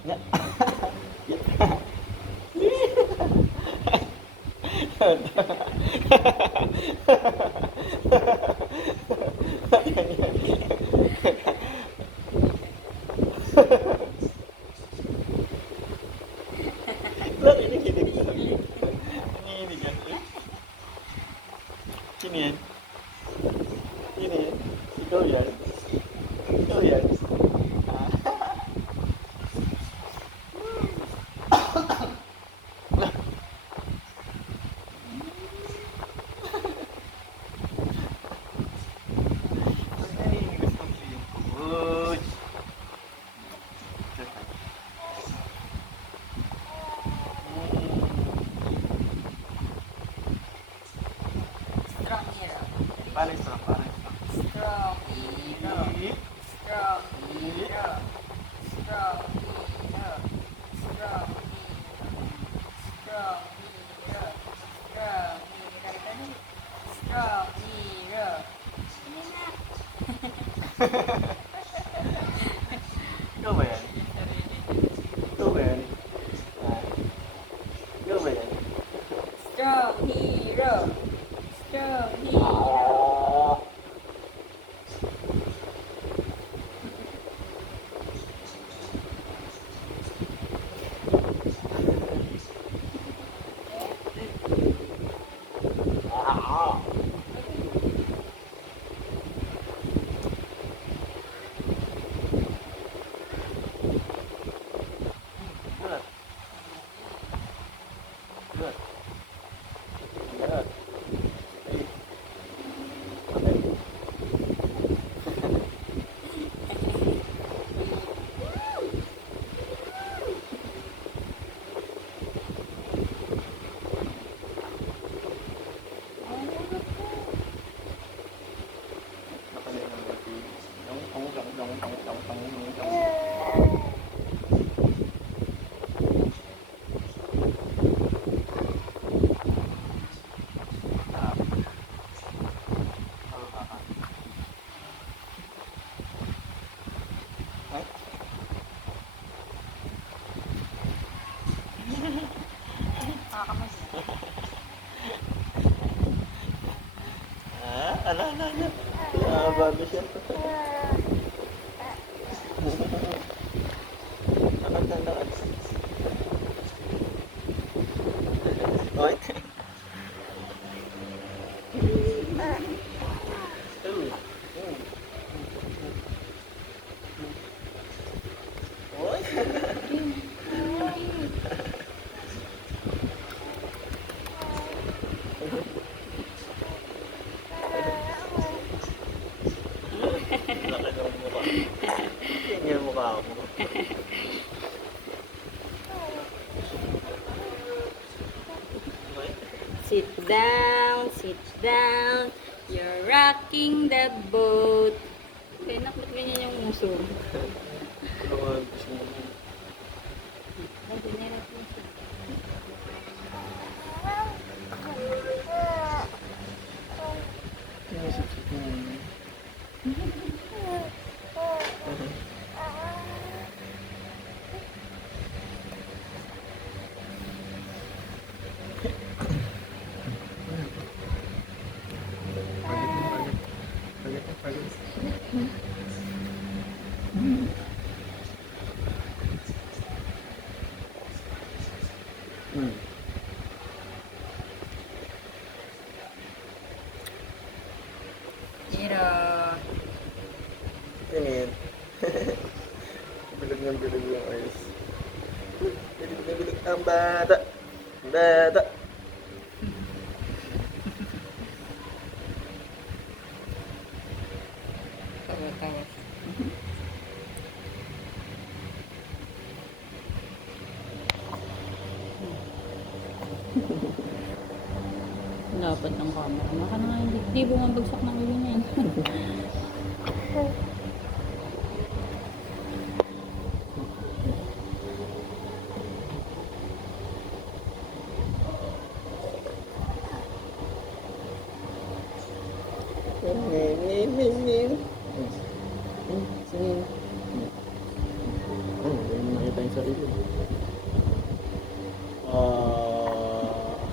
Ya. Look, ini gini. Ini kan. Gini ya. Gini ya. Itu ya. Itu ya. Strong hero. Paling serap, paling Strong hero. Strong hero. Strong hero. Strong hero. Strong hero. Strong hero. Strong hero. Ini nak. Ikaw ba yan? Ikaw ba yan? Ikaw ba yan? Strong hero. Strong hero. Good. Good. Good. Okay. Napalay ng baby. Dong. Nakakamas. Ala. Bago siya. Lakad. Oy. Oy. Lakad ang mukha. Yan yung mukha mo. Sit down, sit down. You're rocking the boat. Kaya ba't ganyan yung muso? Ano gusto mo? Ay, dinirap mo siya. Sinisip-sip mo yun. Pagod. Hero. Ano yun? Bilog yung eyes. Bilog ang bata. Bata. Kawas. Dapat ng camera. Maka na nga hindi bumabagsak ng ulo niyan. Singin. Nakita yung sarili mo. Ah.